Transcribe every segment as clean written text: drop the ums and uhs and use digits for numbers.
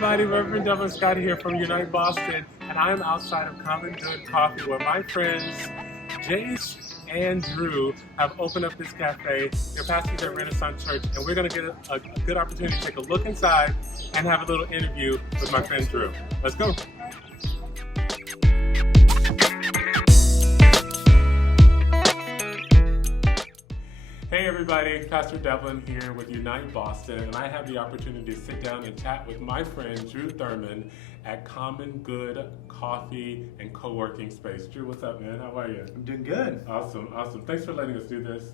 everybody, Reverend Devin Scott here from Unite Boston, and I am outside of Common Good Coffee where my friends Jace and Drew have opened up this cafe. They're pastors at Renaissance Church, and we're going to get a good opportunity to take a look inside and have a little interview with my friend Drew. Let's go. Hey everybody, Pastor Devlin here with Unite Boston, and I have the opportunity to sit down and chat with my friend Drew Thurman at Common Good Coffee and Co-working Space. Drew, what's up, man? How are you? I'm doing good. Awesome. Thanks for letting us do this.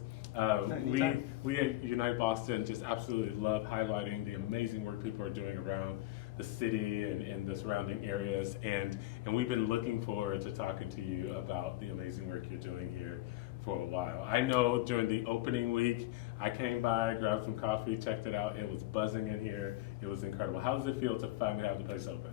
We at Unite Boston just absolutely love highlighting the amazing work people are doing around the city and the surrounding areas, and we've been looking forward to talking to you about the amazing work you're doing here for a while. I know during the opening week, I came by, grabbed some coffee, checked it out. It was buzzing in here. It was incredible. How does it feel to finally have the place open?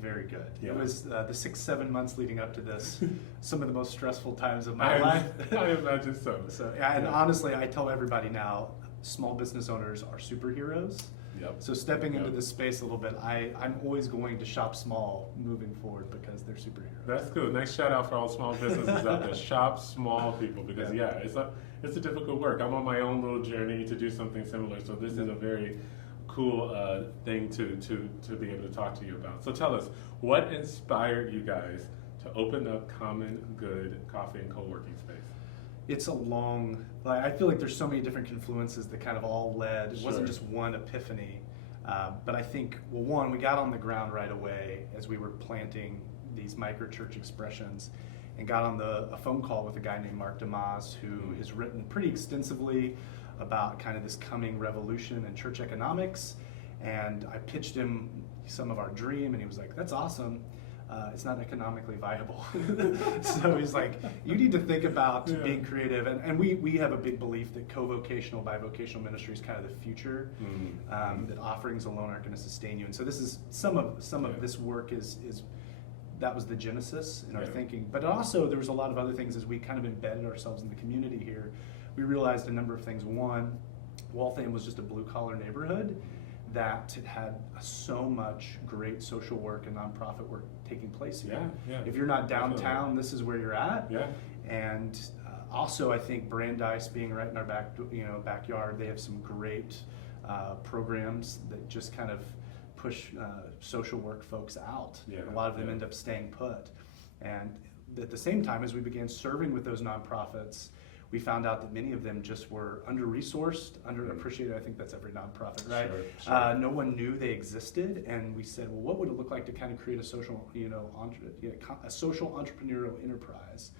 Very good. Yeah. It was the 6-7 months leading up to this, some of the most stressful times of my life. I imagine so. And honestly, I tell everybody now, small business owners are superheroes. Yep. So stepping into this space a little bit, I'm always going to shop small moving forward because they're superheroes. That's cool. Nice shout out for all small businesses out there. Shop small, people, because it's a difficult work. I'm on my own little journey to do something similar, so this is a very cool thing to be able to talk to you about. So tell us, what inspired you guys to open up Common Good Coffee and Co-working Space? It's a long, I feel like there's so many different confluences that kind of all led. It wasn't just one epiphany, but I think, well, one, we got on the ground right away as we were planting these micro church expressions, and got on a phone call with a guy named Mark DeMaz, who has written pretty extensively about kind of this coming revolution in church economics. And I pitched him some of our dream, and he was like, "That's awesome. It's not economically viable." So he's like, "You need to think about being creative." And we have a big belief that co-vocational, bivocational ministry is kind of the future. That offerings alone aren't going to sustain you. And so this is some of this work is that was the genesis in our thinking. But also there was a lot of other things as we kind of embedded ourselves in the community here. We realized a number of things. One, Waltham was just a blue-collar neighborhood that had so much great social work and nonprofit work taking place here. If you're not downtown, this is where you're at. And also, I think Brandeis being right in our backyard, they have some great programs that just kind of push social work folks out. A lot of them end up staying put. And at the same time, as we began serving with those nonprofits, we found out that many of them just were under-resourced, underappreciated. I think that's every nonprofit, right? Sure. No one knew they existed, and we said, well, what would it look like to kind of create a social, a social entrepreneurial enterprise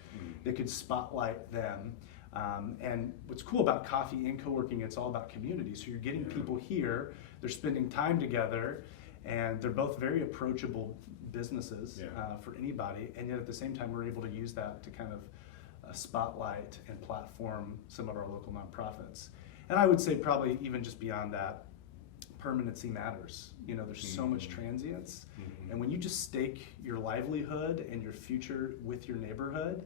that could spotlight them? And what's cool about coffee and co-working, it's all about community. So you're getting people here, they're spending time together, and they're both very approachable businesses for anybody. And yet at the same time, we're able to use that to kind of spotlight and platform some of our local nonprofits. And I would say probably even just beyond that, permanency matters. There's so much transience, and when you just stake your livelihood and your future with your neighborhood,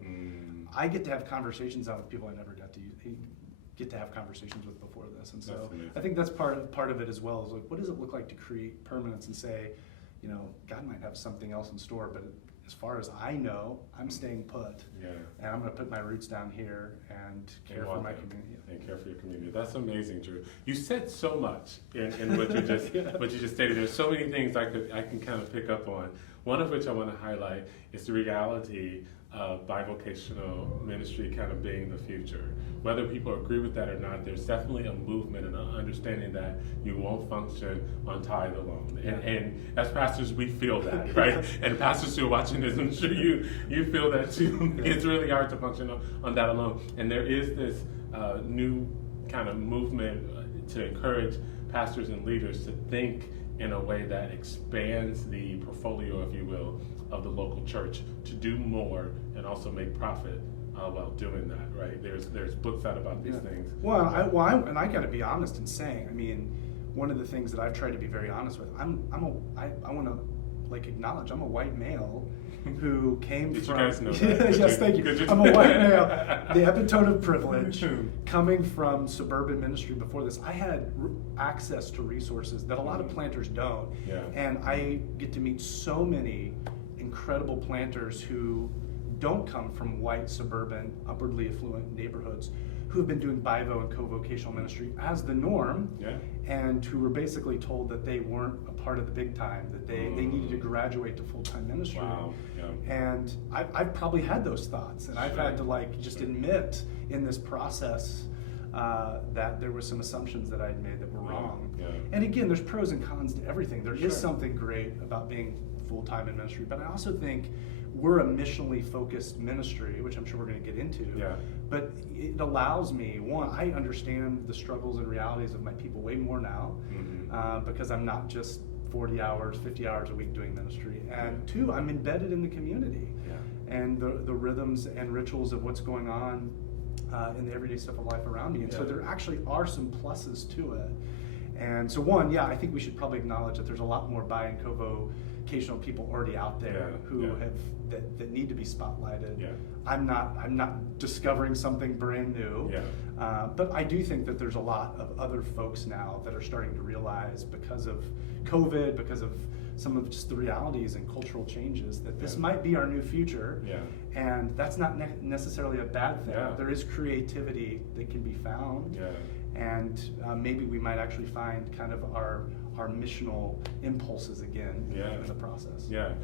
I get to have conversations out with people I never got to get to have conversations with before this. And so I think that's part of it as well, is like, what does it look like to create permanence and say, God might have something else in store, but as far as I know, I'm staying put, and I'm going to put my roots down here and care for my community. And care for your community. That's amazing, Drew. You said so much in what you just stated. There's so many things I can kind of pick up on. One of which I want to highlight is the reality of bivocational ministry kind of being the future. Whether people agree with that or not, there's definitely a movement and an understanding that you won't function on tithe alone. And as pastors, we feel that, right? And pastors who are watching this, I'm sure you feel that too. It's really hard to function on that alone. And there is this new kind of movement to encourage pastors and leaders to think in a way that expands the portfolio, if you will, of the local church to do more and also make profit while doing that, right? There's books out about these things. I got to be honest in saying, one of the things that I've tried to be very honest with, I want to like acknowledge I'm a white male who came Did from. you guys know that? Yes, thank you. I'm a white male, the epitome of privilege, coming from suburban ministry. Before this, I had access to resources that a lot of planters don't, Yeah. and I get to meet so many incredible planters who don't come from white, suburban, upwardly affluent neighborhoods, who have been doing bivo and co-vocational ministry as the norm, Yeah. and who were basically told that they weren't a part of the big time, that they needed to graduate to full-time ministry. Wow. Yeah. And I've probably had those thoughts, and I've had to like just admit in this process that there were some assumptions that I'd made that were wrong. Yeah. And again, there's pros and cons to everything. There Sure. is something great about being full-time in ministry, but I also think we're a missionally focused ministry, which I'm sure we're going to get into. Yeah. But it allows me, one, I understand the struggles and realities of my people way more now, because I'm not just 40 hours, 50 hours a week doing ministry. And two, I'm embedded in the community and the rhythms and rituals of what's going on in the everyday stuff of life around me. And so there actually are some pluses to it. And so one, yeah, I think we should probably acknowledge that there's a lot more bi and co-vocational people already out there who have that need to be spotlighted. Yeah. I'm not discovering something brand new. Yeah. But I do think that there's a lot of other folks now that are starting to realize, because of COVID, because of some of just the realities and cultural changes, that this might be our new future. Yeah. And that's not necessarily a bad thing. Yeah. There is creativity that can be found. Yeah. And maybe we might actually find kind of our missional impulses again in the process. Yeah,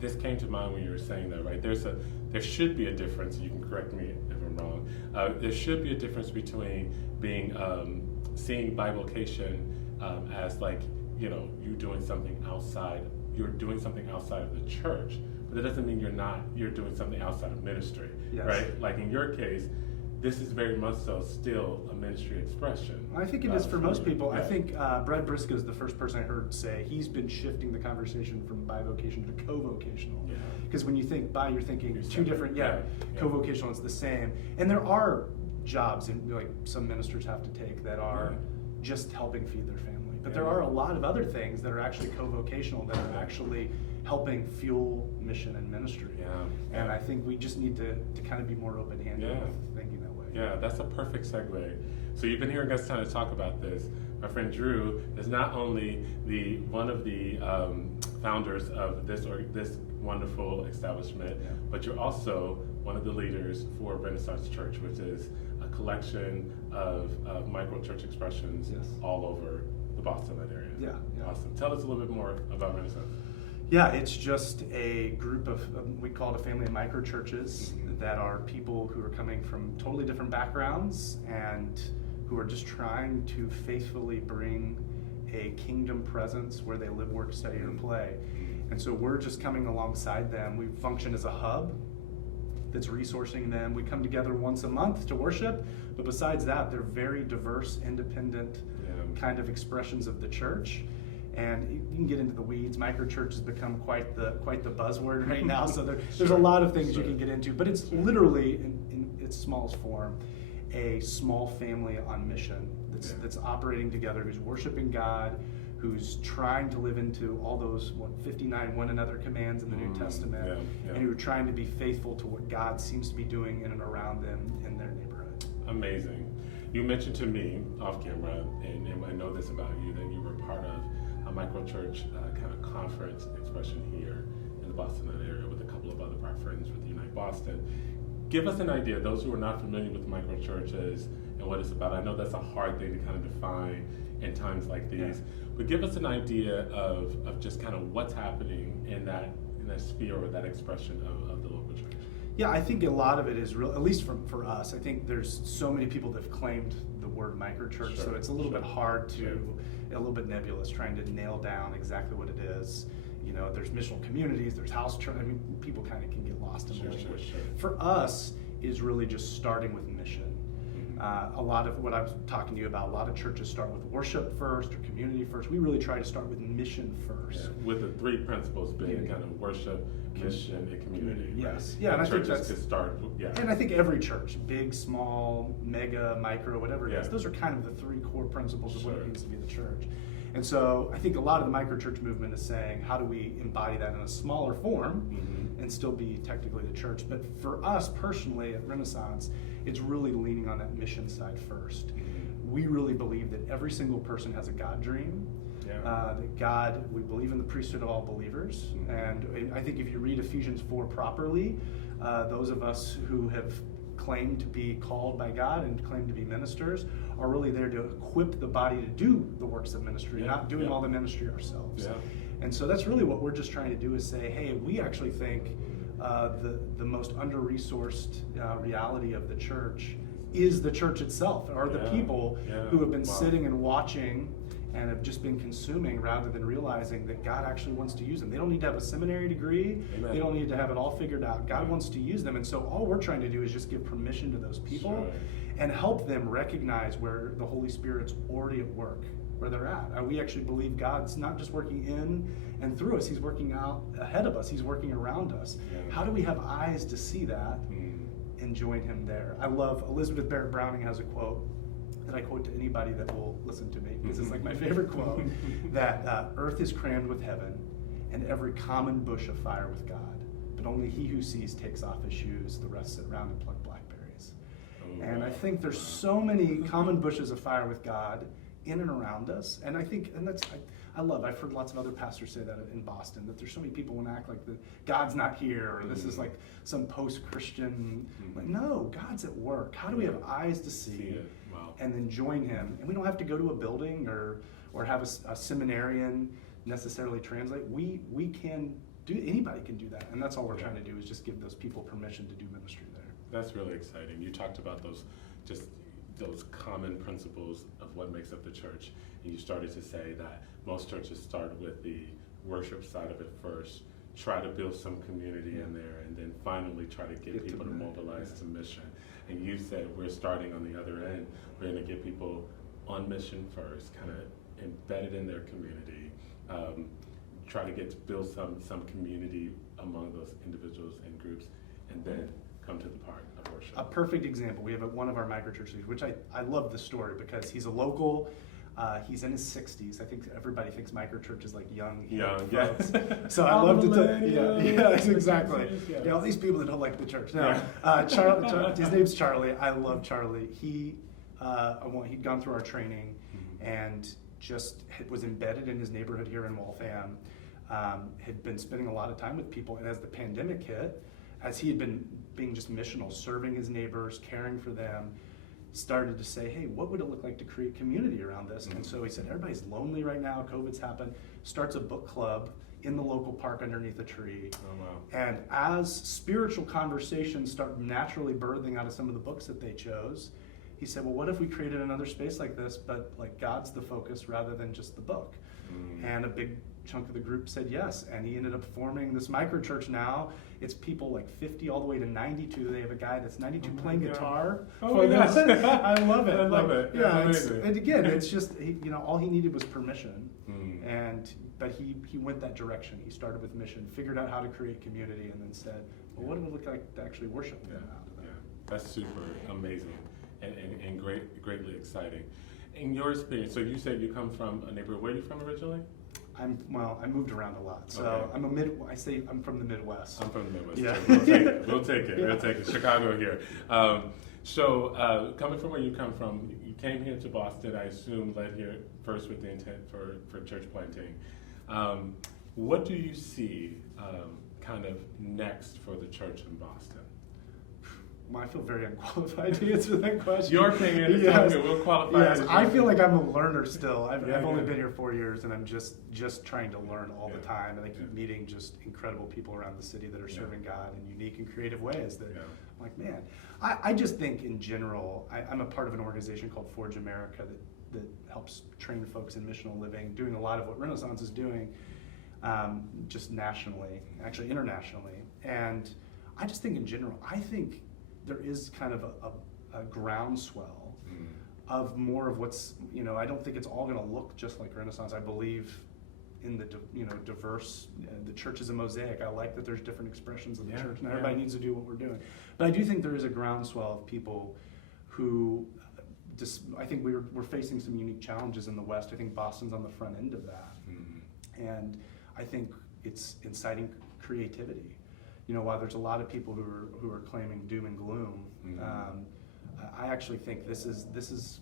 this came to mind when you were saying that, right? There should be a difference. You can correct me if I'm wrong. There should be a difference between being seeing bivocation as like, you know, you're doing something outside of the church, but that doesn't mean you're doing something outside of ministry, right? Like in your case, this is very much so still a ministry expression. I think it is for most people. Yeah. I think Brad Briscoe is the first person I heard say he's been shifting the conversation from bivocational to co-vocational. Yeah. Because when you think bi, you're thinking two separate. different, co-vocational is the same. And there are jobs, like some ministers have to take, that are just helping feed their family. But there are a lot of other things that are actually co-vocational, that are actually helping fuel mission and ministry. Yeah. And I think we just need to kind of be more open-handed with thinking that way. Yeah, that's a perfect segue. So you've been hearing us kind of talk about this. My friend Drew is not only one of the founders of this wonderful establishment, but you're also one of the leaders for Renaissance Church, which is a collection of micro church expressions all over the Boston area. Yeah. Awesome. Tell us a little bit more about Renaissance. Yeah, it's just a group of, we call it a family of micro churches that are people who are coming from totally different backgrounds and who are just trying to faithfully bring a kingdom presence where they live, work, study, or play. And so we're just coming alongside them. We function as a hub that's resourcing them. We come together once a month to worship, but besides that, they're very diverse, independent kind of expressions of the church. And you can get into the weeds. Microchurch has become quite the buzzword right now. So there's a lot of things you can get into, but it's literally in its smallest form, a small family on mission that's operating together, who's worshiping God, who's trying to live into all those 59 one another commands in the New Testament, and who are trying to be faithful to what God seems to be doing in and around them in their neighborhood. Amazing. You mentioned to me off camera, and I know this about you, that you were part of a microchurch kind of conference expression here in the Boston area with a couple of other of our friends with Unite Boston. Give us an idea, those who are not familiar with microchurches and what it's about. I know that's a hard thing to kind of define in times like these, but give us an idea of just kind of what's happening in that sphere or that expression of the local church. Yeah, I think a lot of it is real, at least for us. I think there's so many people that have claimed the word microchurch, so it's a little bit hard to, a little bit nebulous, trying to nail down exactly what it is. You know, there's missional communities, there's house church. I mean, people kind of can get lost in the language. For us, is really just starting with mission. A lot of what I was talking to you about, a lot of churches start with worship first or community first. We really try to start with mission first. Yeah, with the three principles being kind of worship, mission, and community. Yes. Right? Yeah, and I think churches that's, could start. And I think every church, big, small, mega, micro, whatever it is, those are kind of the three core principles of what it means to be the church. And so I think a lot of the microchurch movement is saying, how do we embody that in a smaller form and still be technically the church? But for us personally at Renaissance, it's really leaning on that mission side first. We really believe that every single person has a God dream. That God, we believe in the priesthood of all believers. And I think if you read Ephesians 4 properly, those of us who have claimed to be called by God and claim to be ministers are really there to equip the body to do the works of ministry, not doing all the ministry ourselves. And so that's really what we're just trying to do, is say, hey, we actually think the most under-resourced reality of the church is the church itself, or the people who have been sitting and watching and have just been consuming rather than realizing that God actually wants to use them. They don't need to have a seminary degree. Amen. They don't need to have it all figured out. God wants to use them. And so all we're trying to do is just give permission to those people and help them recognize where the Holy Spirit's already at work, where they're at. And we actually believe God's not just working in and through us, he's working out ahead of us. He's working around us. How do we have eyes to see that and join him there? I love, Elizabeth Barrett Browning has a quote that I quote to anybody that will listen to me, because it's like my favorite quote, that earth is crammed with heaven, and every common bush afire with God, but only he who sees takes off his shoes, the rest sit round and pluck blackberries. And I think there's so many common bushes afire with God in and around us, and I think, and that's, I've heard lots of other pastors say that in Boston, that there's so many people who act like God's not here, or this is like some post-Christian, like, no, God's at work. How do we have eyes to see it? And then join him? And we don't have to go to a building or have a seminarian necessarily translate. We can do, anybody can do that, and that's all we're trying to do, is just give those people permission to do ministry there. That's really exciting. You talked about those common principles of what makes up the church, and you started to say that most churches start with the worship side of it first, try to build some community in there, and then finally try to get people to mobilize to mission. And you said we're starting on the other end. We're going to get people on mission first, kind of embedded in their community, try to build some community among those individuals and groups, and then come to the part of worship. A perfect example, we have one of our microchurches, which I love the story because he's a local. He's in his 60s. I think everybody thinks microchurch is like young folks. So I love to tell exactly. All these people that don't like the church. No, Charlie, his name's Charlie. I love Charlie. He'd gone through our training and just was embedded in his neighborhood here in Waltham. Had been spending a lot of time with people, and as the pandemic hit, as he had been being just missional, serving his neighbors, caring for them, started to say, hey, what would it look like to create community around this? And so he said, everybody's lonely right now, COVID's happened, starts a book club in the local park underneath a tree. And as spiritual conversations start naturally birthing out of some of the books that they chose, he said, well, what if we created another space like this, but like God's the focus rather than just the book? And a big chunk of the group said yes, and he ended up forming this microchurch now. It's people like 50 all the way to 92. They have a guy that's 92 playing guitar. I love it. I love it. Yeah, and again, it's just, all he needed was permission. But he went that direction. He started with mission, figured out how to create community, and then said, well, what would it look like to actually worship him out of that? That's super amazing and greatly exciting. In your experience, so you said you come from a neighborhood. Where are you from originally? I moved around a lot. So I'm from the Midwest. I'm from the Midwest. Yeah. We'll take it. Chicago here. So coming from where you come from, you came here to Boston, I assume led here first with the intent for church planting. What do you see kind of next for the church in Boston? Well, I feel very unqualified to answer that question. Your opinion is okay. We'll qualify. Yes, I feel like I'm a learner still. I've only been here 4 years, and I'm just trying to learn all the time. And I keep meeting just incredible people around the city that are serving God in unique and creative ways. That I'm like, man, I just think in general, I'm a part of an organization called Forge America that helps train folks in missional living, doing a lot of what Renaissance is doing, just nationally, actually internationally. And I just think in general, I think there is kind of a groundswell of more of what's, I don't think it's all going to look just like Renaissance. I believe in the, diverse, the church is a mosaic. I like that there's different expressions of the church, and everybody needs to do what we're doing. But I do think there is a groundswell of people who I think we're facing some unique challenges in the West. I think Boston's on the front end of that. And I think it's inciting creativity. You know, while there's a lot of people who are claiming doom and gloom, I actually think this is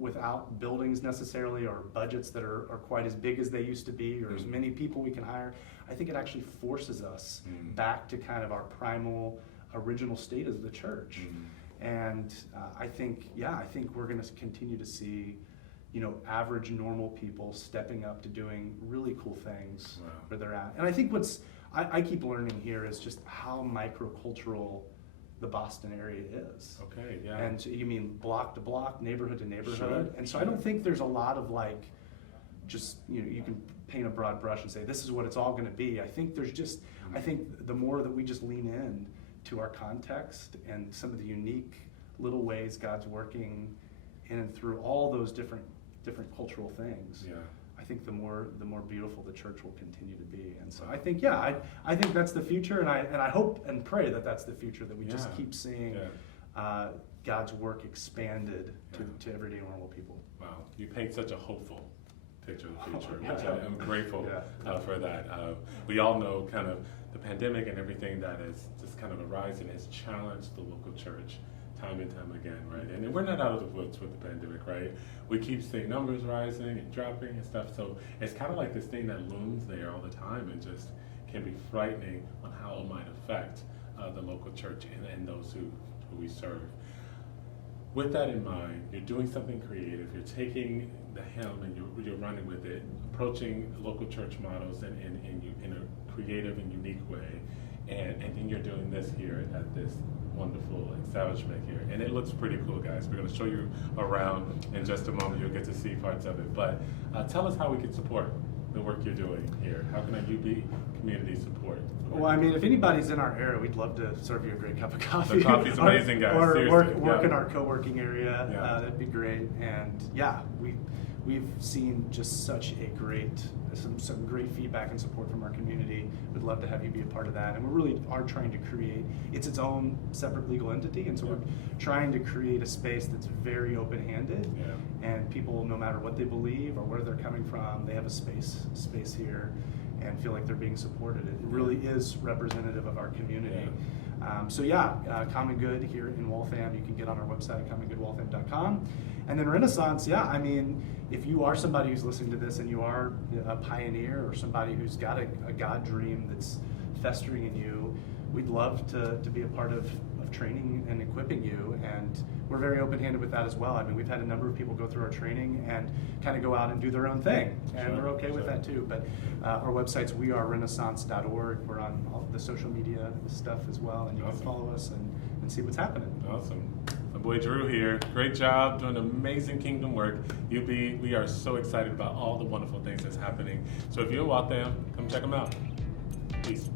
without buildings necessarily or budgets that are quite as big as they used to be or as many people we can hire. I think it actually forces us back to kind of our primal original state as the church. And I think we're going to continue to see, you know, average normal people stepping up to doing really cool things where they're at. And I think I keep learning here is just how microcultural the Boston area is. Okay, yeah. And so you mean block to block, neighborhood to neighborhood. Sure, and so I don't think there's a lot of like, just, you know, you can paint a broad brush and say this is what it's all going to be. I think there's just, I think the more that we just lean in to our context and some of the unique little ways God's working in and through all those different cultural things. Yeah. I think the more beautiful the church will continue to be. And so I think, I think that's the future, and I hope and pray that that's the future, that we just keep seeing God's work expanded to everyday normal people. Wow, you paint such a hopeful picture of the future, which I'm grateful for that. We all know kind of the pandemic and everything that is just kind of arising has challenged the local church time and time again, right? And we're not out of the woods with the pandemic, right? We keep seeing numbers rising and dropping and stuff, so it's kind of like this thing that looms there all the time and just can be frightening on how it might affect the local church and those who we serve. With that in mind, you're doing something creative, you're taking the helm and you're running with it, approaching local church models in a creative and unique way, and then you're doing this here at this wonderful establishment here, and it looks pretty cool, guys. We're going to show you around in just a moment. You'll get to see parts of it, but tell us how we can support the work you're doing here. How can UB community support? Well, I mean, if anybody's in our area, we'd love to serve you a great cup of coffee. The coffee's amazing, guys. Or work in our co-working area. That'd be great. And we've seen just such a great, some great feedback and support from our community. We'd love to have you be a part of that. And we really are trying to create, it's its own separate legal entity. And so we're trying to create a space that's very open-handed. And people, no matter what they believe or where they're coming from, they have a space here and feel like they're being supported. It really is representative of our community. Common Good here in Waltham, you can get on our website, commongoodwaltham.com. And then Renaissance, I mean, if you are somebody who's listening to this and you are a pioneer or somebody who's got a God dream that's festering in you, we'd love to be a part of training and equipping you, and we're very open-handed with that as well. I mean, we've had a number of people go through our training and kind of go out and do their own thing, and we're okay with that too. But our website's wearerenaissance.org. We're on all the social media stuff as well, and you can follow us and see what's happening. Awesome. My boy Drew here. Great job doing amazing kingdom work. UB, we are so excited about all the wonderful things that's happening. So if you're in Waltham, come check them out. Peace.